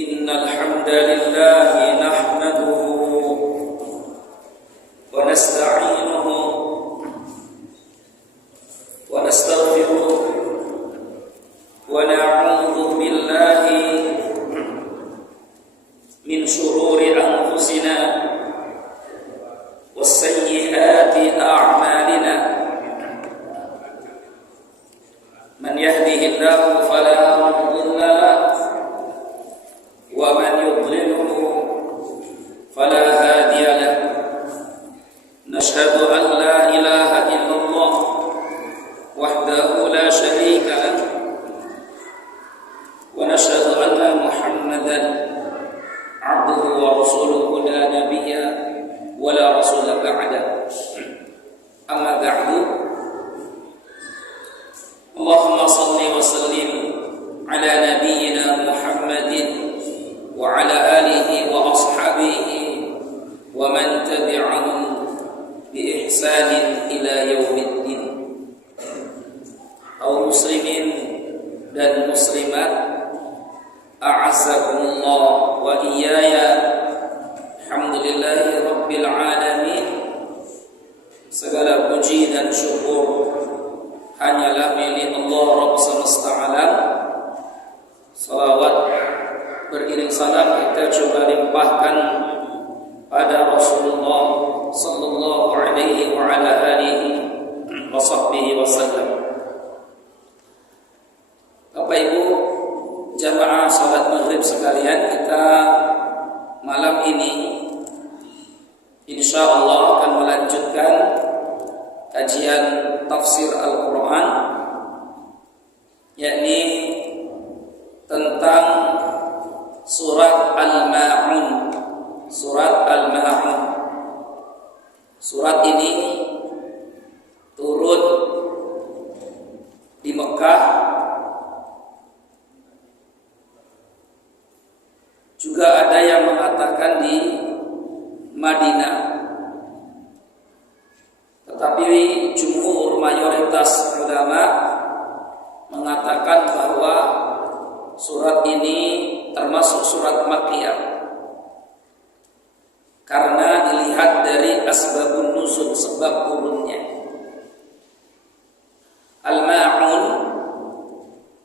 Innal hamdalillah nahmaduhu wa nasta'inuhu wa nastaghfiruh wa na'udzu billahi min shururi anfusina wa sayyiati a'malina. Man yahdihillahu fala mudilla lahu wa man yudlilhu fala hadiya lahu. Nashhadu an la ilaha illallah wahdahu la sharika lahu wa nashhadu anna Muhammadan abduhu wa rasuluhu la nabiyya wa la rasula ba'da. Amma ba'du. Allahumma salli wa sallim ala nabiyyina Muhammadin wa ala alihi wa ashabihi wa man tabi'ahum bi ihsanin ila yaumiddin. Kaum muslimin dan muslimat, a'azzakumullah wa iyaya. Alhamdulillahi rabbil alamin. Segala puji dan syukur hanyalah milik Allah Rabb semesta alam. Salawat beriring salam kita coba limpahkan pada Rasulullah sallallahu alaihi wa ala alihi wa sahbihi wasallam. Bapak Ibu jamaah salat maghrib sekalian, kita malam ini insyaallah akan melanjutkan kajian tafsir Al-Quran, yakni tentang surat Al-Ma'un. Surat Al-Ma'un. Surat ini turun di Mekah, juga ada yang mengatakan di Madinah. Tetapi jumhur mayoritas ulama mengatakan bahwa surat ini termasuk surat Makkiyah karena dilihat dari asbabun nuzul, sebab turunnya. Al-Ma'un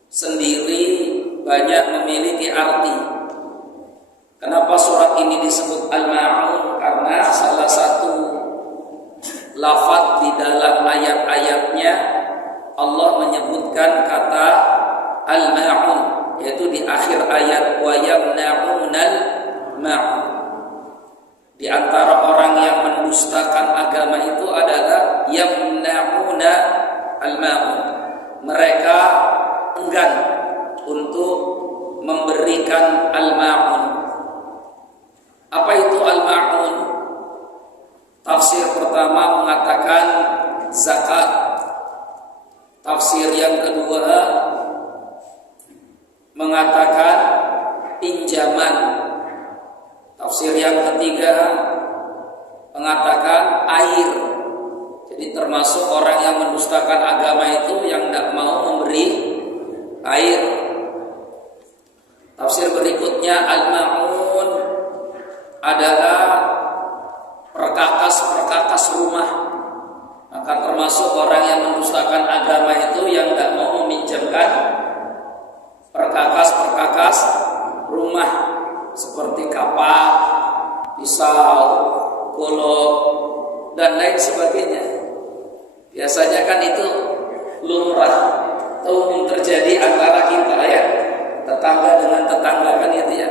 sendiri banyak memiliki arti. Kenapa surat ini disebut Al-Ma'un? Karena salah satu lafaz di dalam ayat-ayatnya Allah menyebutkan kata Al-Ma'un, yaitu di akhir ayat wa yamna'unal ma'un. Di antara orang yang mendustakan agama itu adalah yamna'una al-ma'un. Mereka enggan untuk memberikan al-ma'un. Apa itu al-ma'un? Tafsir pertama mengatakan zakat. Tafsir yang kedua mengatakan pinjaman. Tafsir yang ketiga mengatakan air. Jadi termasuk orang yang mendustakan agama itu yang tidak mau memberi air. Tafsir berikutnya al-ma'un adalah perkakas rumah. Maka termasuk orang yang mendustakan agama itu yang tidak mau meminjamkan perkakas rumah seperti kapak, pisau, golok dan lain sebagainya. Biasanya kan itu lumrah atau umum terjadi antara kita ya, tetangga dengan tetangga kan itu ya.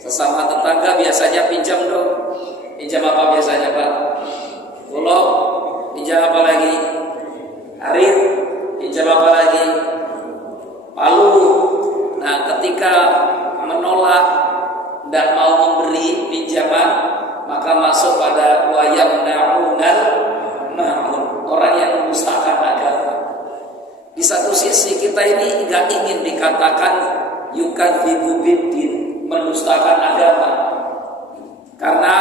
Sesama tetangga biasanya pinjam dong. Pinjam apa biasanya Pak? Golok. Pinjam apa lagi? Arit. Pinjam apa lagi? Palu. Nah, ketika menolak, tidak mau memberi pinjaman, maka masuk pada wa yamna'unal ma'un, orang yang mendustakan agama. Di satu sisi kita ini enggak ingin dikatakan yukadzibu biddin, mendustakan agama, karena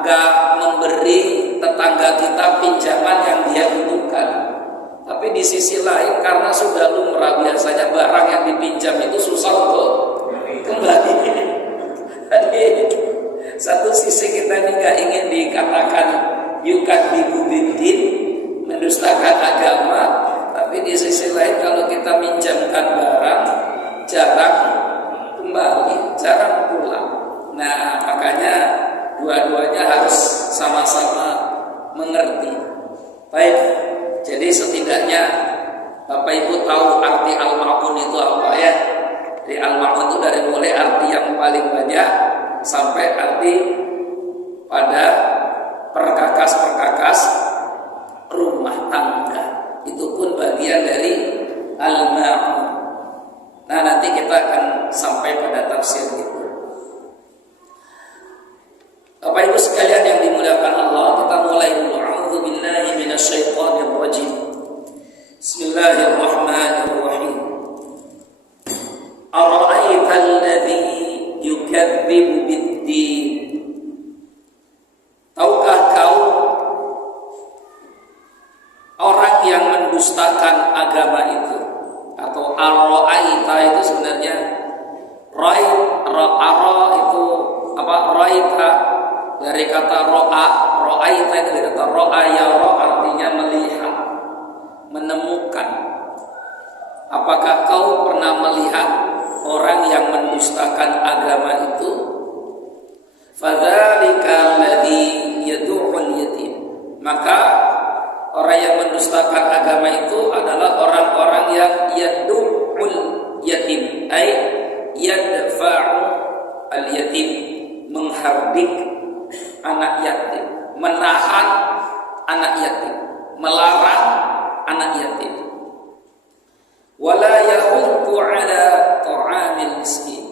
enggak memberi tetangga kita pinjaman yang dia butuhkan. Tapi di sisi lain karena sudah lumrah biasanya barang yang dipinjam itu susah untuk kembali. jarang kembali, jarang pulang. Nah, makanya dua-duanya harus sama-sama mengerti. Baik, jadi setidaknya Bapak Ibu tahu arti al-ma'un itu apa ya? Di al-ma'un itu dari mulai arti yang paling banyak sampai arti pada perkakas-perkakas rumah tangga. Itu pun bagian dari al-ma'un. Nah, nanti kita akan sampai pada tafsir itu. Bapak Ibu sekalian yang dimuliakan Allah, kita mulai dulu. A'udzubillahi minasyaitonirrajim. Bismillahirrahmanirrahim. Ara'aital ladzi yukadzibu bid-din. Tahukah kau orang yang mendustakan agama itu? Atau ar-ra'aita itu sebenarnya ara itu apa? Ra'aita dari kata ra'aita itu dari kata ra'a yara, artinya melihat, menemukan. Apakah kau pernah melihat orang yang mendustakan agama itu? Fadzalika alladzi yad'ul yatim. Maka orang yang mendustakan agama itu adalah orang-orang yang yad'ul yatim, ay yadfa'u al-yatim, menghardik anak yatim, menahan anak yatim, melarang anak yatim. Wala yahuddu ala ta'amil miskin.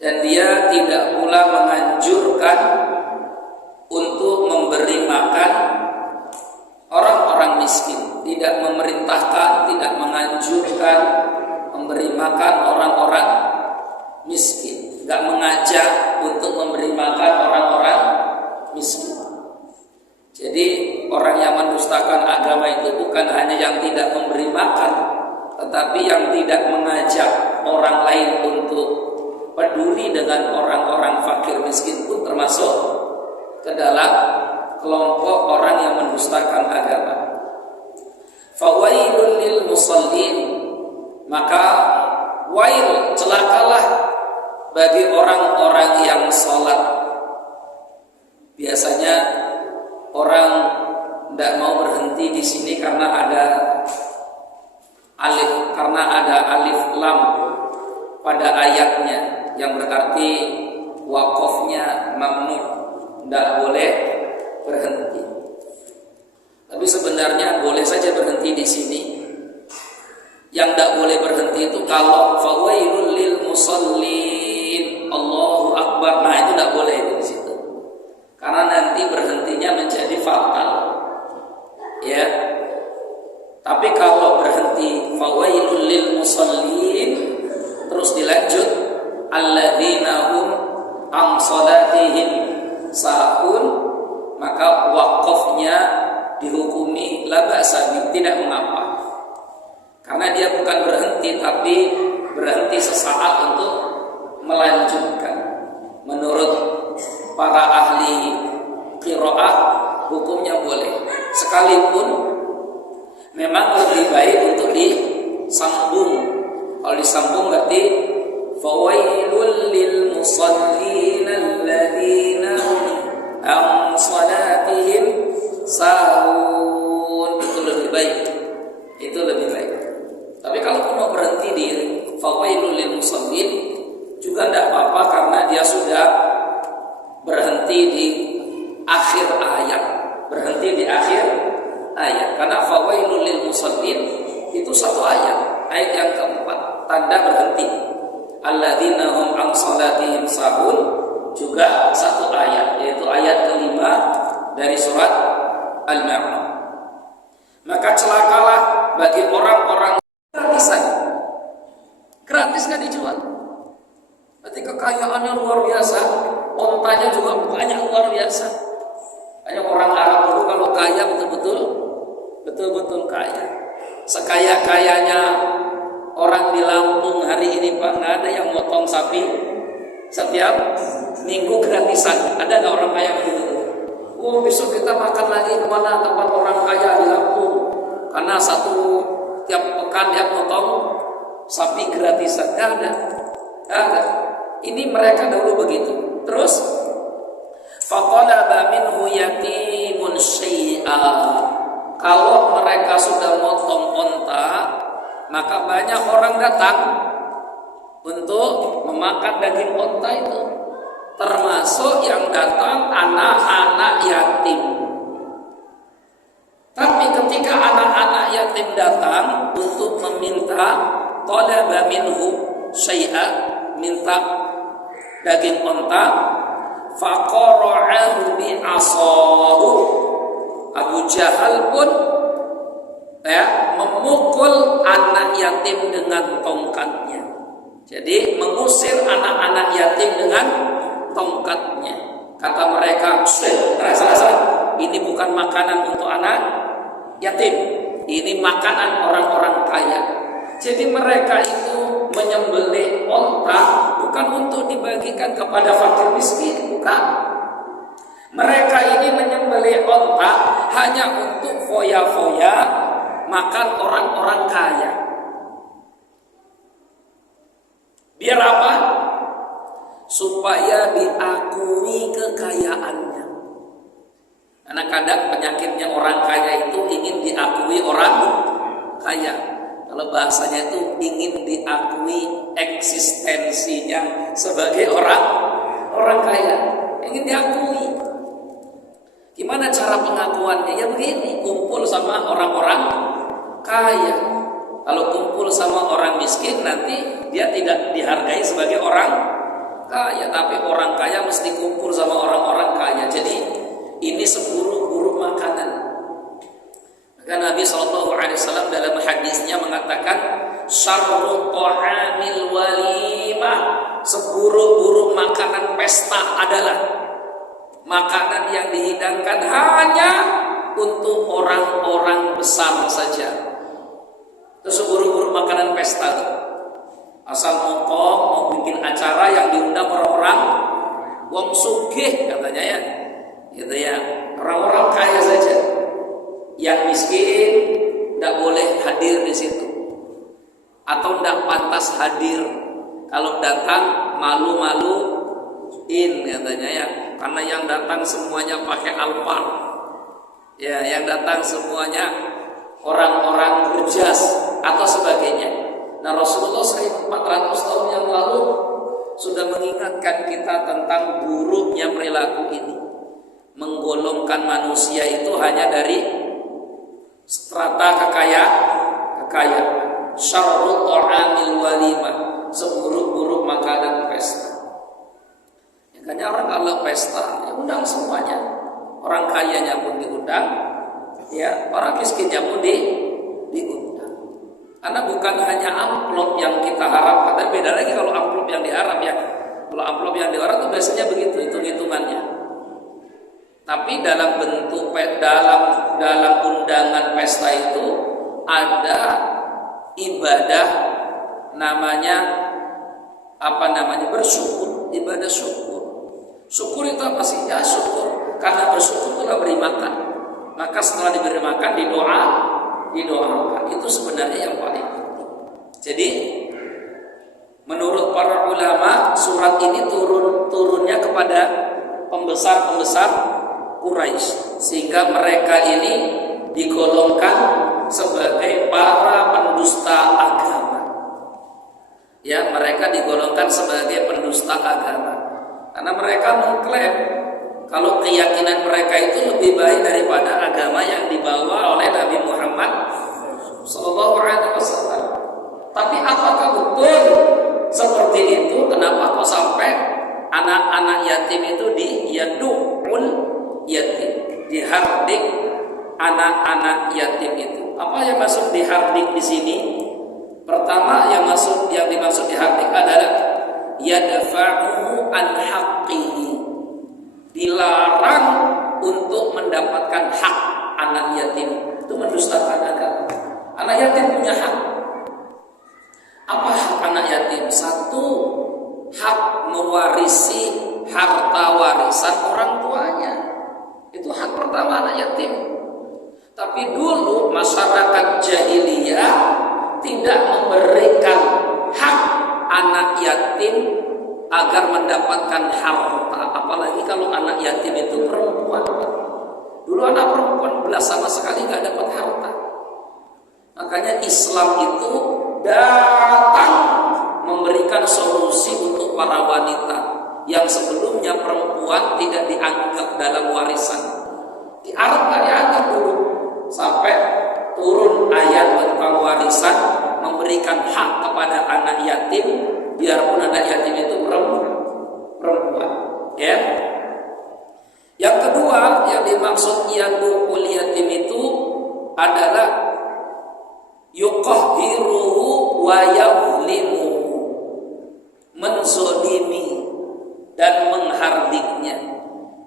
Dan dia tidak pula menganjurkan untuk memberi makan orang-orang miskin, tidak memerintahkan, tidak menganjurkan memberi makan orang-orang miskin, tidak mengajak untuk memberi makan orang-orang miskin. Jadi orang yang mendustakan agama itu bukan hanya yang tidak memberi makan, tetapi yang tidak mengajak orang lain untuk peduli dengan orang-orang fakir miskin pun termasuk ke dalam kelompok orang yang mendustakan agama. Fawailul lil musallin. Maka wail, celakalah bagi orang-orang yang sholat. Biasanya orang tidak mau berhenti di sini karena ada alif lam pada ayatnya yang berarti wakofnya mamnu, tidak boleh berhenti. Tapi sebenarnya boleh saja berhenti di sini. Yang tidak boleh berhenti itu kalau fawailul lil musallin, Allahu Akbar, nah itu tidak boleh di situ. Karena nanti berhentinya menjadi fatal. Ya. Tapi kalau berhenti fawailul lil musallin terus dilanjut alladzina hum an salatihim sahun, maka wakofnya dihukumi la ba'sa, tidak mengapa. Karena dia bukan berhenti, tapi berhenti sesaat untuk melanjutkan. Menurut para ahli qiraah hukumnya boleh, sekalipun memang lebih baik untuk disambung. Kalau disambung berarti fawailul lil musallin alladzina an salatihim sahun, itu lebih baik. Itu lebih baik. Tapi kalau mau berhenti di fawailul lil musallin juga tidak apa-apa, karena dia sudah berhenti di akhir ayat. Berhenti di akhir ayat. Karena fawailul lil musallin itu satu ayat. Ayat yang keempat, tanda berhenti. Alladzina hum an salatihim sahun juga satu ayat, yaitu ayat kelima dari surat Al-Ma'un. Maka celakalah bagi orang-orang gratisan. Gratis nggak dijual. Berarti kekayaannya luar biasa, ontanya juga banyak luar biasa. Kayak orang Arab itu kalau kaya betul-betul kaya. Sekaya-kayanya orang di Lampung hari ini Pak, nggak ada yang motong sapi setiap minggu gratisan. Ada nggak orang kaya begitu? Oh, besok kita makan lagi kemana tempat orang kaya di Lampung, karena tiap pekan dia potong sapi gratisan, nggak ada. Ini mereka dahulu begitu. Terus faqalaba minhu yatimun syai'a. Kalau mereka sudah motong onta, maka banyak orang datang untuk memakan daging onta itu. Termasuk yang datang anak-anak yatim. Tapi ketika anak-anak yatim datang untuk meminta talaba minhu syai'a, minta daging onta, faqara'ahu bi'asahu. Abu Jahal pun memukul anak yatim dengan tongkatnya. Jadi mengusir anak-anak yatim dengan tongkatnya. Kata mereka, rasa-rasa ini bukan makanan untuk anak yatim, ini makanan orang-orang kaya. Jadi mereka itu menyembelih onta bukan untuk dibagikan kepada fakir miskin, bukan. Mereka ini menyembelih onta hanya untuk foya-foya makan orang-orang kaya. Biar apa? Supaya diakui kekayaannya. Karena kadang penyakitnya orang kaya itu ingin diakui orang kaya. Kalau bahasanya itu ingin diakui eksistensinya sebagai orang kaya, ingin diakui. Gimana cara pengakuannya? Ya begini, kumpul sama orang-orang kaya. Kalau kumpul sama orang miskin, nanti dia tidak dihargai sebagai orang kaya, tapi orang kaya mesti kumpul sama orang-orang kaya. Jadi ini seburuk-buruk makanan. Maka Nabi SAW dalam hadisnya mengatakan, syarru ta'amil walimah, seburuk-buruk makanan pesta adalah makanan yang dihidangkan hanya untuk orang-orang besar saja. Itu seburuk-buruk makanan pesta tuh. Asal mokok mau bikin acara yang diundang orang-orang wong sugih katanya ya. Gitu ya. Orang-orang kaya saja. Yang miskin tidak boleh hadir di situ. Atau tidak pantas hadir. Kalau datang malu-maluin katanya ya. Karena yang datang semuanya pakai Alphard. Ya, yang datang semuanya orang-orang berjas atau sebagainya. Nah, Rasulullah 1400 tahun yang lalu sudah mengingatkan kita tentang buruknya perilaku ini. Menggolongkan manusia itu hanya dari strata kekayaan. Syarru ta'amil walimah, seburuk-buruk makanan pesta. Makanya orang kalau pesta, ya undang semuanya. Orang kayanya pun diundang, ya orang miskinnya pun diundang. Karena bukan hanya amplop yang kita harapkan, tapi beda lagi kalau amplop yang diharap ya. Kalau amplop yang diharap itu biasanya begitu hitung-hitungannya. Tapi dalam bentuk dalam undangan pesta itu ada ibadah namanya bersyukur, ibadah syukur. Syukur itu apa sih? Ya syukur. Karena bersyukur itulah beri makan. Maka setelah diberi makan didoakan. Itu sebenarnya yang paling penting. Jadi menurut para ulama surat ini turunnya kepada pembesar-pembesar Quraisy, sehingga mereka ini digolongkan sebagai para pendusta agama. Ya, mereka digolongkan sebagai pendusta agama. Karena mereka mengklaim kalau keyakinan mereka itu lebih baik daripada agama yang dibawa oleh Nabi Muhammad SAW. Tapi apakah betul seperti itu? Kenapa kok sampai anak-anak yatim itu diyadu'ul yatim, dihardik anak-anak yatim itu? Apa yang masuk dihardik di sini? Pertama yang dimaksud dihardik adalah yadfa'uhu an haqqihi, dilarang untuk mendapatkan hak anak yatim. Itu mendustakan agama. Anak yatim punya hak. Apa hak anak yatim? Satu, hak mewarisi harta warisan orang tuanya. Itu hak pertama anak yatim. Tapi dulu masyarakat jahiliyah tidak memberikan hak anak yatim agar mendapatkan harta, apalagi kalau anak yatim itu perempuan. Dulu anak perempuan belas sama sekali nggak dapat harta. Makanya Islam itu datang memberikan solusi untuk para wanita yang sebelumnya perempuan tidak dianggap dalam warisan. Di Arab nggak dianggap dulu, sampai turun ayat tentang warisan, memberikan hak kepada anak yatim, biarpun anak yatim itu perempuan. Ya. Yang kedua yang dimaksud yadul yatim itu adalah yuqahhiruhu wa yuzlimu, menzolimi dan menghardiknya.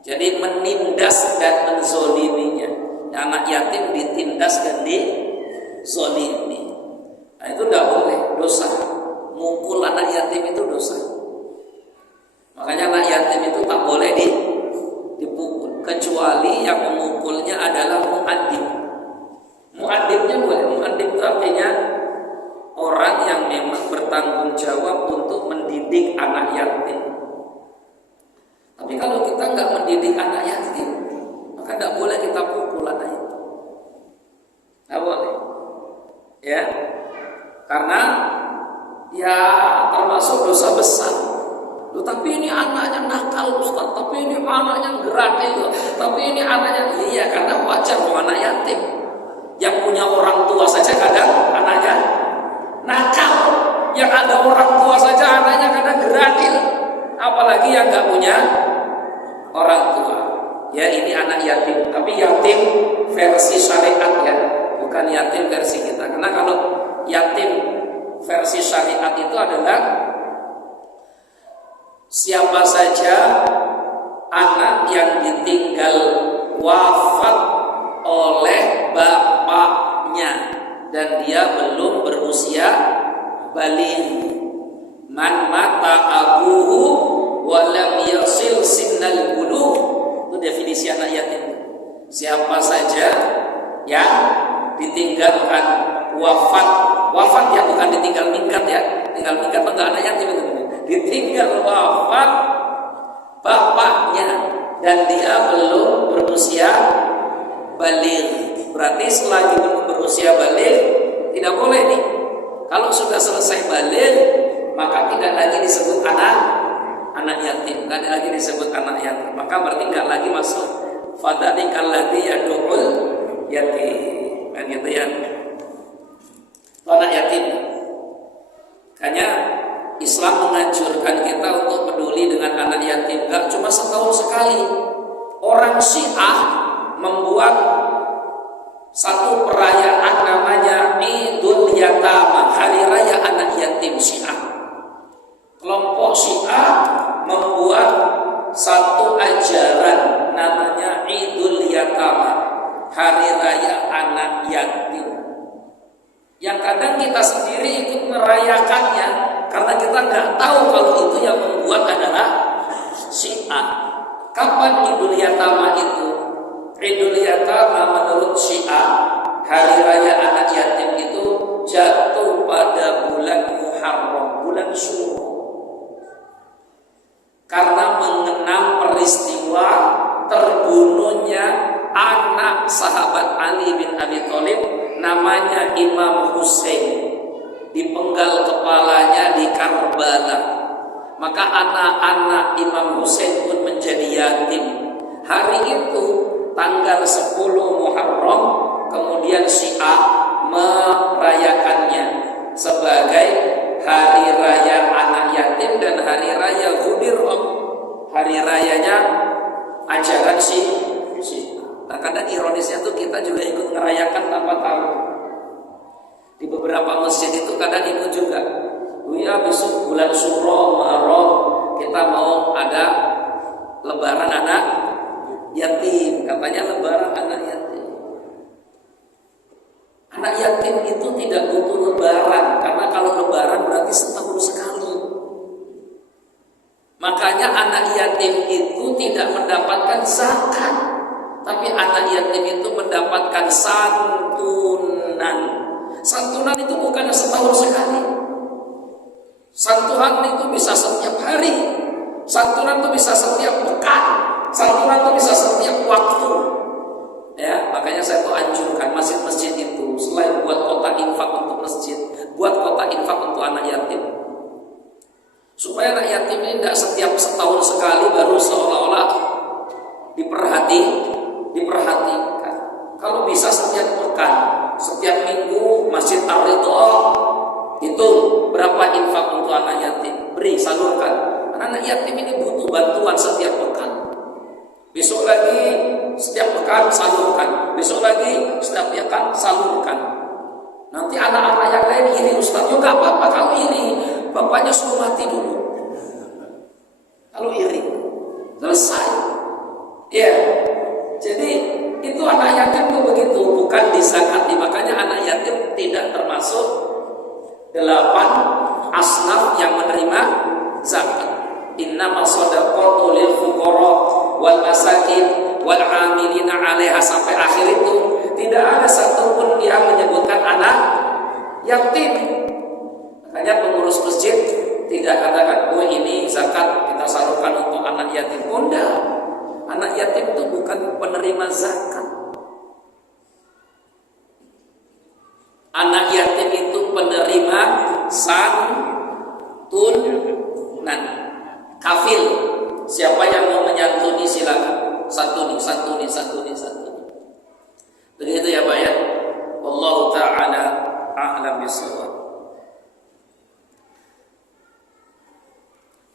Jadi menindas dan menzoliminya. Anak yatim ditindas dan dizolimi. Nah, itu tidak boleh, dosa. Mukul anak yatim itu dosa. Makanya anak yatim itu tak boleh dipukul, kecuali yang memukulnya adalah mu'addib. Mu'addibnya boleh. Mu'addib itu artinya orang yang memang bertanggung jawab untuk mendidik anak yatim. Tapi kalau kita nggak mendidik anak yatim, maka tidak boleh kita pukul anak itu. Nggak boleh. Ya, karena ya termasuk dosa besar. Loh, tapi ini anaknya nakal Ustaz, tapi ini anaknya gratis, tapi ini anaknya, iya karena wajar anak yatim. Yang punya orang tua saja kadang anaknya nakal, yang ada orang tua saja anaknya kadang gratis, apalagi yang nggak punya orang tua. Ya, ini anak yatim, tapi yatim versi syariat ya, bukan yatim versi kita. Karena kalau yatim versi syariat itu adalah siapa saja anak yang ditinggal wafat oleh bapaknya dan dia belum berusia baligh. Man mata abuhu wa lam yasil sinnal bulugh, itu definisi anak yatim. Siapa saja yang ditinggalkan wafat ya, bukan ditinggal minggat ya. Tinggal minggat enggak anak yatim itu. Ditinggal wafat bapaknya dan dia belum berusia baligh. Berarti selagi belum berusia baligh tidak boleh nih. Kalau sudah selesai baligh maka tidak lagi disebut anak yatim, tidak lagi disebut anak yatim. Maka berarti tidak lagi masuk fadzalikal ladzi yad'ul yatim. Kan gitu ya. Anak yatim. Makanya Islam menganjurkan kita untuk peduli dengan anak yatim. Gak cuma setahun sekali. Orang Syiah membuat satu perayaan namanya Idul Yatama, hari raya anak yatim Syiah. Kelompok Syiah membuat satu ajaran namanya Idul Yatama, hari raya anak yatim. Yang kadang kita sendiri ikut merayakannya karena kita nggak tahu kalau itu yang membuat adalah Syiah. Kapan Idul Yatama itu? Idul Yatama menurut Syiah, hari raya anak yatim itu jatuh pada bulan Muharram, bulan Syuro. Karena mengenang peristiwa terbunuhnya anak sahabat Ali bin Abi Thalib namanya Imam Husain, dipenggal kepalanya di Karbala. Maka anak-anak Imam Husain pun menjadi yatim. Hari itu tanggal 10 Muharram kemudian Syiah merayakannya sebagai hari raya anak yatim dan hari raya Ghudir, hari rayanya ajaran Syiah. Nah, kadang ironisnya tuh kita juga ikut merayakan tanpa tahu. Di beberapa masjid itu kadang ikut juga. Ya besok bulan Syuro Muharram kita mau ada lebaran anak yatim, katanya lebaran anak yatim. Anak yatim itu tidak butuh lebaran, karena kalau lebaran berarti setahun sekali. Makanya anak yatim itu tidak mendapatkan zakat, tapi anak yatim itu mendapatkan santunan. Santunan itu bukan setahun sekali. Santunan itu bisa setiap hari. Santunan itu bisa setiap pekan. Santunan itu bisa setiap waktu. Ya, makanya saya tuh anjurkan masjid-masjid itu selain buat kotak infak untuk masjid, buat kotak infak untuk anak yatim. Supaya anak yatim ini tidak setiap setahun sekali baru seolah-olah diperhatikan. Kalau bisa setiap pekan, setiap minggu masjid Ar-Ridha itu berapa infak untuk anak yatim, beri, salurkan. Anak yatim ini butuh bantuan setiap pekan. Besok lagi setiap pekan salurkan. Besok lagi setiap pekan salurkan. Nanti anak-anak yang lain iri, Ustaz, juga apa-apa kalau iri, bapaknya suruh mati dulu. Kalau iri, selesai. Ya, jadi itu anak yatim itu begitu, bukan disakati. Makanya anak yatim tidak termasuk 8 asnaf yang menerima zakat. Innama shadaqatu lil fuqara wal masakin wal 'amilina 'alaiha sampai akhir itu tidak ada satupun yang menyebutkan anak yatim. Makanya pengurus masjid tidak katakan, "Oh, ini zakat kita salurkan untuk anak yatim." Oh, enggak. Anak yatim itu bukan penerima zakat. Anak yatim itu penerima santunan. Kafil. Siapa yang mau menyantuni silakan. Santuni. Begitu ya Pak ya. Wallahu ta'ala a'lam bishawab.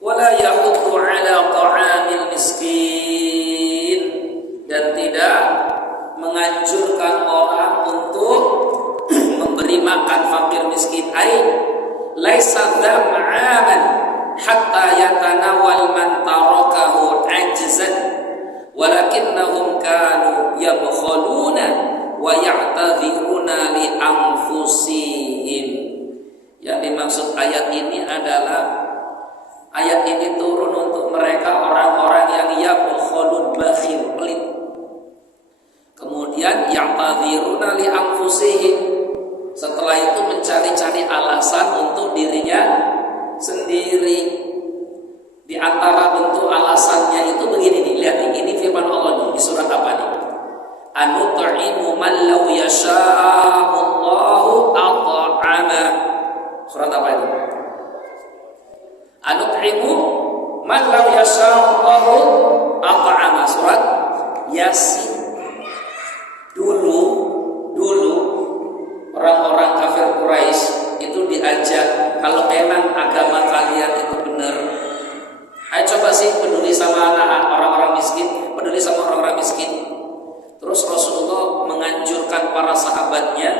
Wala yahuddu 'ala ta'amil miskin, dan tidak menganjurkan orang untuk memberi makan fakir miskin. Laisa dzam'aman hatta yatanawal man tarakahu ajzan walakinnahum kanu yabkhuluna wa ya'tadhiruna li anfusihim. Yang dimaksud ayat ini adalah ayat ini turun untuk mereka orang-orang yang yabkhulun, bakhil, pelit. Kemudian ya'tadhiruna li anfusihim, setelah itu mencari-cari alasan untuk dirinya sendiri. Di antara bentuk alasannya itu begini nih, lihat nih, ini firman Allah nih, di surat apa nih? Anut'imu man law yasha'allahu at'ama. Surat apa itu? Anut'imu man law yasha'allahu at'ama. Surat Yasin. Dulu orang-orang kafir Quraisy itu diajak, kalau memang agama kalian itu benar, ayo coba sih peduli sama anak orang-orang miskin, peduli sama orang-orang miskin. Terus Rasulullah menganjurkan para sahabatnya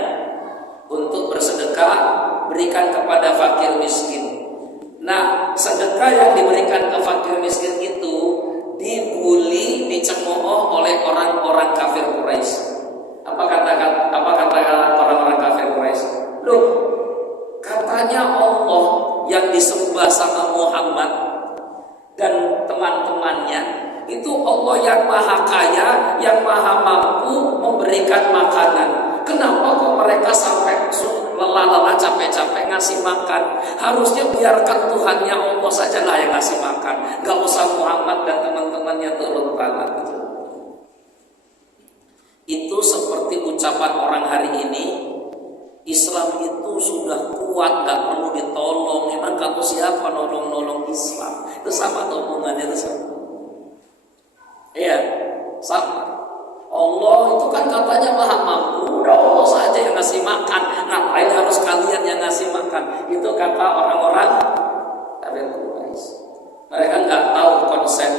untuk bersedekah, berikan kepada fakir miskin. Nah, sedekah yang diberikan ke fakir miskin itu dibully, dicemooh oleh orang-orang kafir Quraisy. Apa kata orang-orang kafir Quraisy? Loh, katanya Allah yang disembah sama Muhammad dan teman-temannya itu Allah yang maha kaya, yang maha mampu memberikan makanan. Kenapa kok mereka sampai lelah-lelah, capek-capek ngasih makan? Harusnya biarkan Tuhannya Allah sajalah yang ngasih makan, gak usah Muhammad dan teman-temannya turun tangan. Itu seperti ucapan orang hari ini, Islam itu sudah kuat, gak perlu ditolong. Emang kamu siapa nolong-nolong Islam? Itu sama hubungannya, itu sama. Iya, sama. Allah itu kan katanya maha mampu, udah Allah saja yang ngasih makan, ngapain harus kalian yang ngasih makan? Itu kata orang-orang kafir Quraisy. Mereka nggak tahu konsep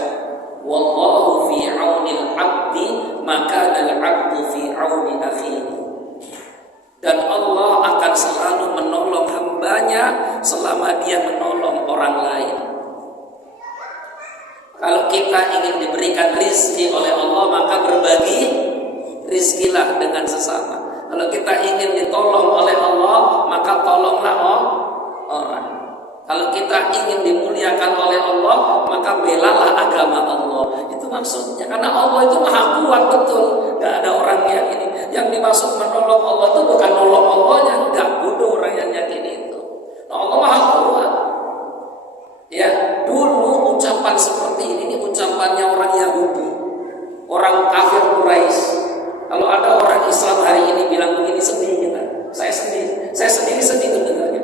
wallahu fi aunil abdi maka al-abdu fi auni akhihi. Dan Allah akan selalu menolong hambanya selama dia menolong orang lain. Kalau kita ingin diberikan rizki oleh Allah, maka berbagi rizkilah dengan sesama. Kalau kita ingin ditolong oleh Allah, maka tolonglah orang. Kalau kita ingin dimuliakan oleh Allah, maka belalah agama Allah. Itu maksudnya. Karena Allah itu maha kuat, betul. Gak ada orang yang ini. Yang dimaksud menolong Allah itu bukan nolong Allahnya, enggak. Ya, dulu ucapan seperti ini ucapannya orang Yahudi, orang kafir Quraisy. Kalau ada orang Islam hari ini bilang begini, sedih kita. Saya sendiri sedih mendengarnya.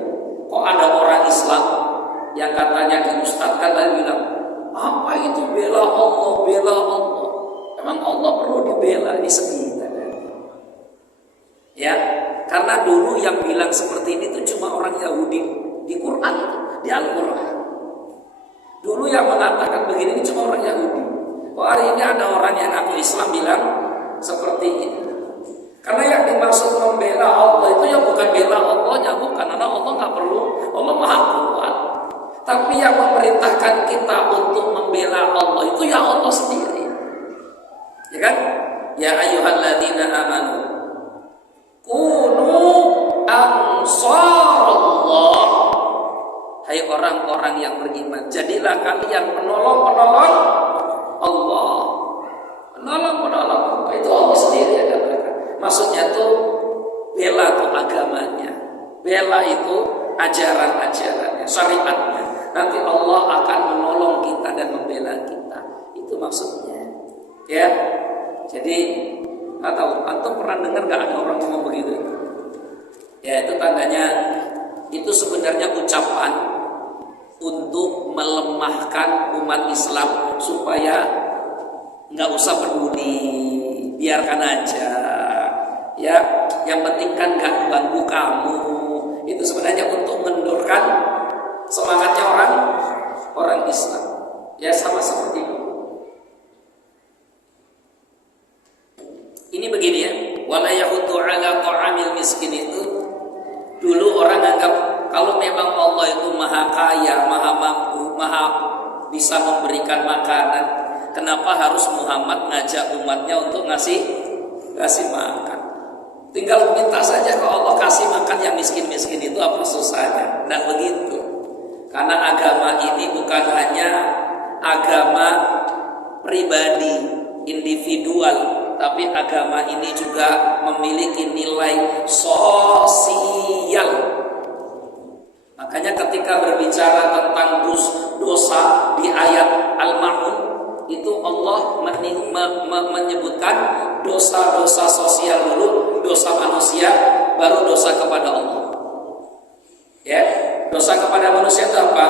Kok ada orang Islam yang katanya diustadkan lalu bilang, apa itu bela Allah, bela Allah? Emang Allah perlu dibela? Ini sedih kita. Ya, karena dulu yang bilang seperti ini itu cuma orang Yahudi di Quran, di Al-Quran. Dulu yang mengatakan begini ini cuma orang Yahudi. Kok hari ini ada orang yang ngaku Islam bilang seperti ini? Karena yang dimaksud membela Allah itu ya bukan bela Allahnya, bukan, karena Allah nggak perlu, Allah Maha Kuat. Tapi yang memerintahkan kita untuk membela Allah itu ya Allah sendiri. Ya kan? Ya ayyuhalladzina amanu kunu ansarallah. Hai orang-orang yang beriman, jadilah kalian penolong-penolong Allah. Penolong-penolong itu Allah sendiri ya kan? Maksudnya tuh bela itu agamanya, bela itu ajaran-ajarannya, syariatnya. Nanti Allah akan menolong kita dan membela kita. Itu maksudnya. Ya. Jadi nggak tahu, antum pernah dengar nggak ada orang ngomong begitu? Ya itu tandanya itu sebenarnya ucapan untuk melemahkan umat Islam supaya nggak usah peduli, biarkan aja. Ya, yang penting kan nggak ganggu kamu. Itu sebenarnya untuk mengendorkan semangatnya orang Islam. Ya sama seperti itu. Ini begini ya, wala yahudu ala ta'amil miskin itu dulu orang anggap kalau memang Allah itu maha kaya, maha mampu, maha bisa memberikan makanan, kenapa harus Muhammad ngajak umatnya untuk ngasih makan? Tinggal minta saja ke Allah kasih makan yang miskin-miskin itu, apa susahnya? Nah begitu. Karena agama ini bukan hanya agama pribadi, individual, tapi agama ini juga memiliki nilai sosial. Makanya ketika berbicara tentang dosa di ayat Al-Ma'un itu Allah menyebutkan dosa-dosa sosial dulu, dosa manusia, baru dosa kepada Allah. Ya, dosa kepada manusia itu apa?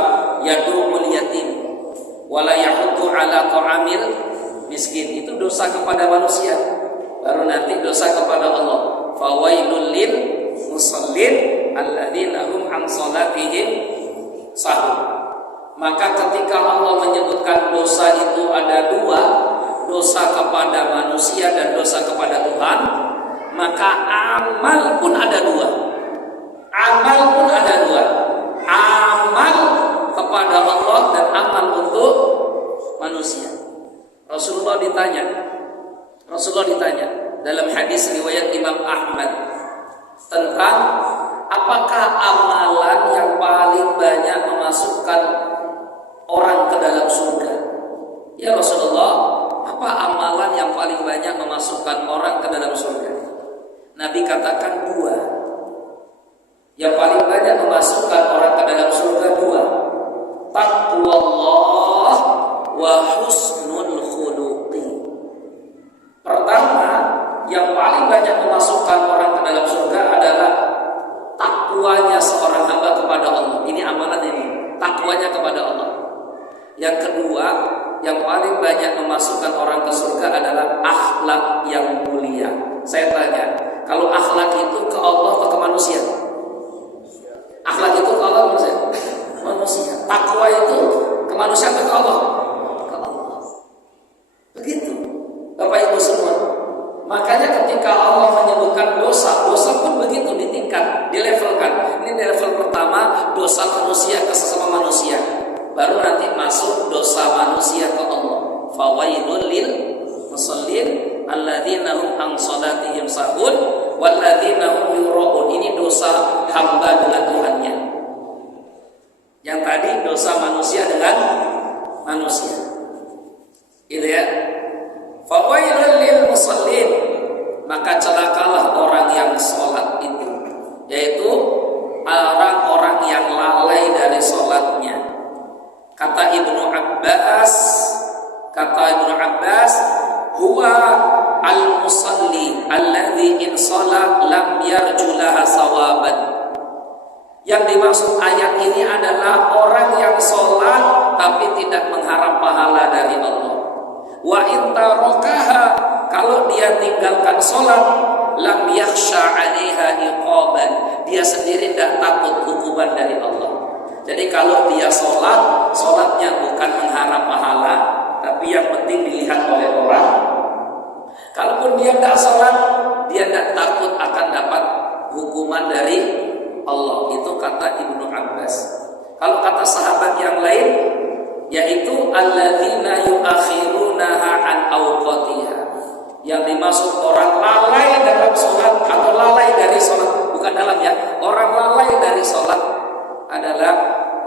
Yadumul yatim wala yahuddu ala ta'amil miskin, itu dosa kepada manusia. Baru nanti dosa kepada Allah. Fawailul lil musallin alladzina hum an salatihim sahun. Maka ketika Allah menyebutkan dosa itu ada dua, dosa kepada manusia dan dosa kepada Tuhan, maka amal pun ada dua. Amal pun ada dua. Amal kepada Allah dan amal untuk manusia. Rasulullah ditanya dalam hadis riwayat Imam Ahmad tentang apakah amalan yang paling banyak memasukkan orang ke dalam surga. Ya Rasulullah, apa amalan yang paling banyak memasukkan orang ke dalam surga? Nabi katakan dua. Yang paling banyak memasukkan orang ke dalam surga dua. Taqwallah wa husnul khuluqi. Pertama, yang paling banyak memasukkan orang ke dalam surga adalah takwanya seorang hamba kepada Allah. Ini amalan ini, takwanya kepada Allah. Yang kedua, yang paling banyak memasukkan orang ke surga adalah akhlak yang mulia. Saya tanya, kalau akhlak itu ke Allah atau ke manusia? Akhlak itu ke Allah manusia? Manusia. Takwa itu ke manusia atau ke Allah? Ke Allah. Begitu, Bapak Ibu semua. Makanya ketika Allah menyebutkan dosa, dosa pun begitu ditingkat, dilevelkan. Ini di level pertama, dosa manusia ke sesama manusia. Baru nanti masuk dosa manusia ke Allah. Fawailul lil musallin alladzina hum an salatihim sahun walladzina hum yura'un. Ini dosa hamba dengan Tuhannya. Yang tadi dosa manusia dengan manusia. Gitu ya. Fawailul lil musallin, maka celakalah orang yang sholat itu, yaitu orang-orang yang lalai dari sholatnya. Kata Ibnu Abbas, huwa al-musalli alladhi in shalat lam yarjulaha sawaban. Yang dimaksud ayat ini adalah orang yang sholat tapi tidak mengharap pahala dari Allah. Wa in tarakaha, kalau dia tinggalkan sholat, lam yakhsha 'alaiha iqaban, dia sendiri tidak takut hukuman dari Allah. Jadi kalau dia sholatnya bukan mengharap pahala, tapi yang penting dilihat oleh orang. Kalaupun dia tidak sholat, dia tidak takut akan dapat hukuman dari Allah. Itu kata Ibnu Abbas. Kalau kata sahabat yang lain, yaitu alladzina yuakhirunaha an awqatiha, yang dimaksud orang lalai dalam sholat atau lalai dari sholat, bukan dalam ya, orang lalai dari sholat adalah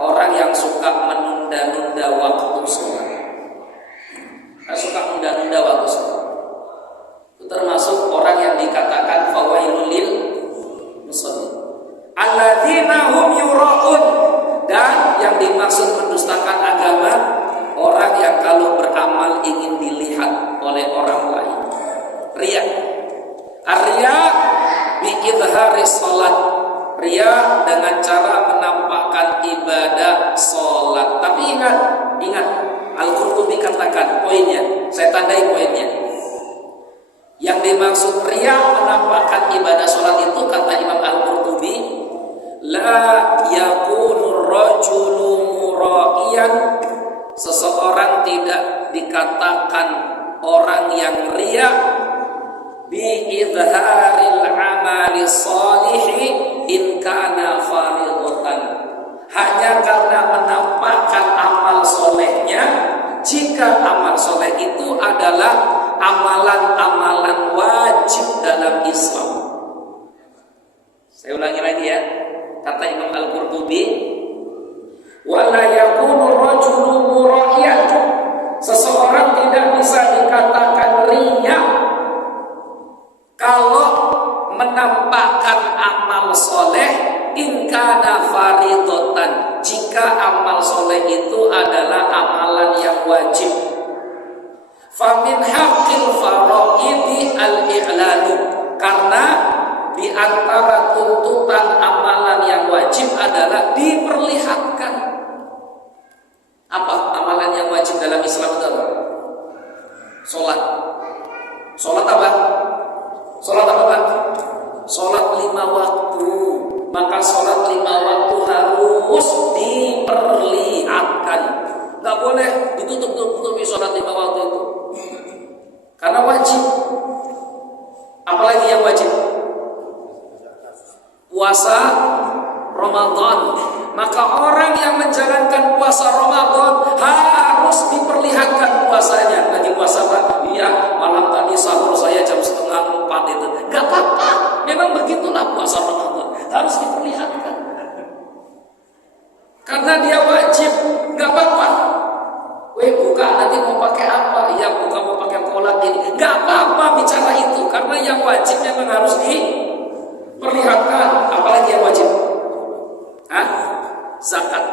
orang yang suka menunda-nunda waktu sholat. Suka menunda-nunda waktu sholat. Itu termasuk orang yang dikatakan fawailul lil musallin alladzina hum yura'un. Dan yang dimaksud mendustakan agama, orang yang kalau beramal ingin dilihat oleh orang lain. Riya. Ar-riya bi idharis salat. Riya dengan cara menampakkan ibadah salat. Tapi ingat Al-Qurtubi katakan poinnya, saya tandai poinnya. Yang dimaksud riya menampakkan ibadah salat itu, kata Imam Al-Qurtubi, la yakunur rajulu mura'iyan, seseorang tidak dikatakan orang yang riya bi idharil amali salihi in kana faridatan, hanya karena menampakkan amal solehnya jika amal soleh itu adalah amalan-amalan wajib dalam Islam. Saya ulangi lagi ya, kata Imam Al-Qurtubi, wala yakunu rajulu mura'iyan, seseorang tidak bisa dikatakan riya kalau menampakkan amal soleh in kana faridatan, jika amal soleh itu adalah amalan yang wajib. Famin haqqil faraidi al-i'lanu, karena di antara tuntutan amalan yang wajib adalah diperlihatkan. Apa amalan yang wajib dalam Islam itu apa? Sholat. Sholat apa? Sholat apa Pak? Sholat 5 waktu. Maka sholat 5 waktu harus diperlihatkan. Gak boleh ditutup-tutupi sholat 5 waktu itu, karena wajib. Apalagi yang wajib? Puasa Ramadan. Maka orang yang menjalankan puasa Ramadan harus diperlihatkan puasanya. Lagi puasa Pak? Iya, malam tadi sahur saya jam 3:30 itu. Gak apa-apa, memang begitulah puasa Ramadan, harus diperlihatkan. Karena dia wajib, gak apa-apa. Buka nanti mau pakai apa? Ya buka mau pakai kolak ini. Gak apa-apa bicara itu, karena yang wajib memang harus diperlihatkan. Apalagi yang wajib? Zakat.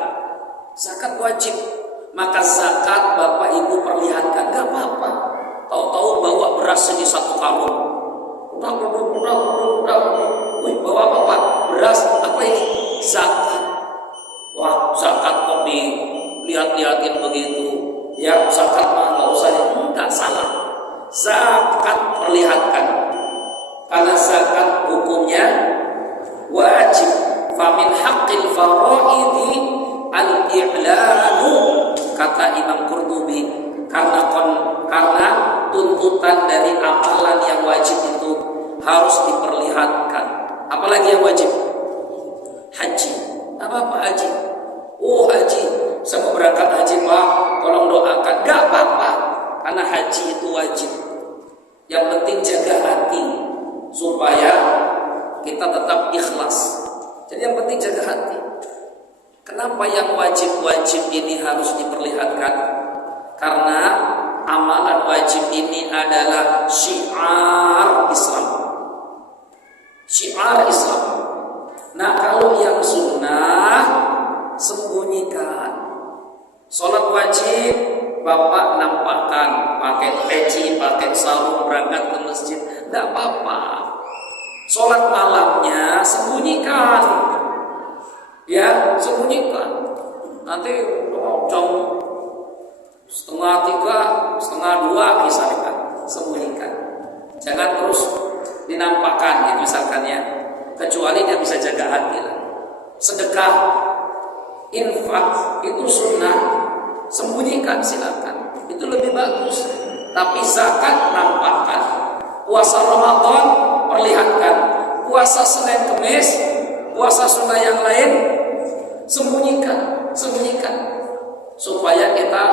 Zakat wajib. Maka zakat Bapak Ibu perlihatkan. Gak apa-apa. Tahu-tahu bawa beras ini 1 karung. Udah. Bawa apa Pak? Beras. Apa ini? Zakat. Wah, zakat kok dilihat-lihatin begitu. Ya, zakat mah nggak usah. Enggak, salah. Zakat perlihatkan, karena zakat hukumnya wajib. Famin haqqil faraidi al-i'lanu, kata Imam Qurtubi, karena tuntutan dari amalan yang wajib itu harus diperlihatkan. Apalagi yang wajib? Haji. Apa haji? Oh haji, saya mau berangkat haji Pak, tolong doakan. Gak apa-apa, karena haji itu wajib. Yang penting jaga hati supaya kita tetap ikhlas. Jadi yang penting jaga hati. Kenapa yang wajib-wajib ini harus diperlihatkan? Karena amalan wajib ini adalah syiar Islam. Syiar Islam. Nah kalau yang sunnah sembunyikan. Sholat wajib bapak nampakkan, pakai peci, pakai sarung, berangkat ke masjid, tidak apa-apa. Sholat malamnya sembunyikan, ya sembunyikan. Nanti jam 1:30, 1:30 misalkan, sembunyikan. Jangan terus dinampakkan gitu misalkan ya. Kecuali dia bisa jaga hati lah. Sedekah, infak itu sunnah, sembunyikan silakan, itu lebih bagus. Tapi zakat nampakkan, puasa Ramadan perlihatkan, puasa Senin Kemis, puasa sunnah yang lain sembunyikan, supaya kita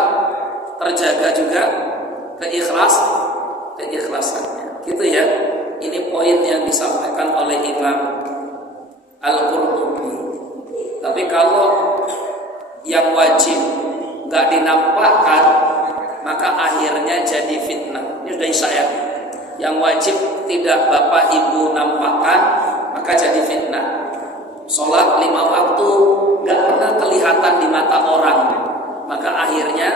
terjaga juga keikhlasannya. Gitu ya. Ini poin yang disampaikan oleh Imam Al-Qurtubi. Tapi kalau yang wajib nggak dinampakkan, maka akhirnya jadi fitnah. Ini sudah isya ya. Yang wajib tidak bapak ibu nampakkan, maka jadi fitnah. Sholat 5 waktu nggak pernah kelihatan di mata orang, maka akhirnya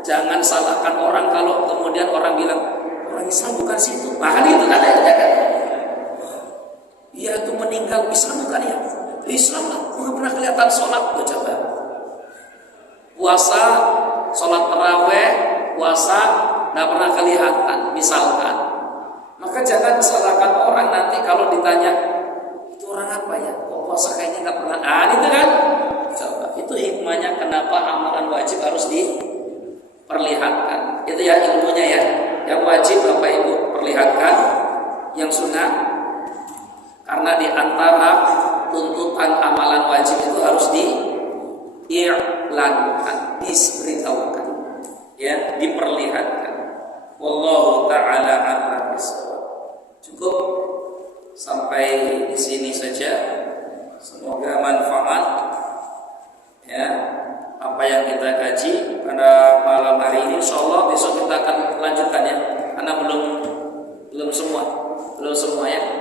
jangan salahkan orang kalau kemudian orang bilang orang Islam bukan situ. Bahkan itu katanya kan. Iya itu meninggal Islam bukan ya? Islam lah, nggak pernah kelihatan sholat. Coba puasa, sholat taraweh, puasa nggak pernah kelihatan, misalkan. Maka jangan salahkan orang nanti kalau ditanya itu orang apa ya? Kok puasa kayaknya nggak pernah. Itu kan? Coba itu hikmahnya kenapa amalan wajib harus diperlihatkan. Itu ya ilmunya ya. Yang wajib bapak ibu perlihatkan, yang sunnah karena di antara tuntutan amalan wajib itu harus diiklankan, diberitahukan, ya, diperlihatkan. Wallahu ta'ala a'lam bishawab. Cukup sampai di sini saja. Semoga manfaat ya apa yang kita kaji pada malam hari ini. Insyaallah besok kita akan lanjutkan ya, karena belum semua ya.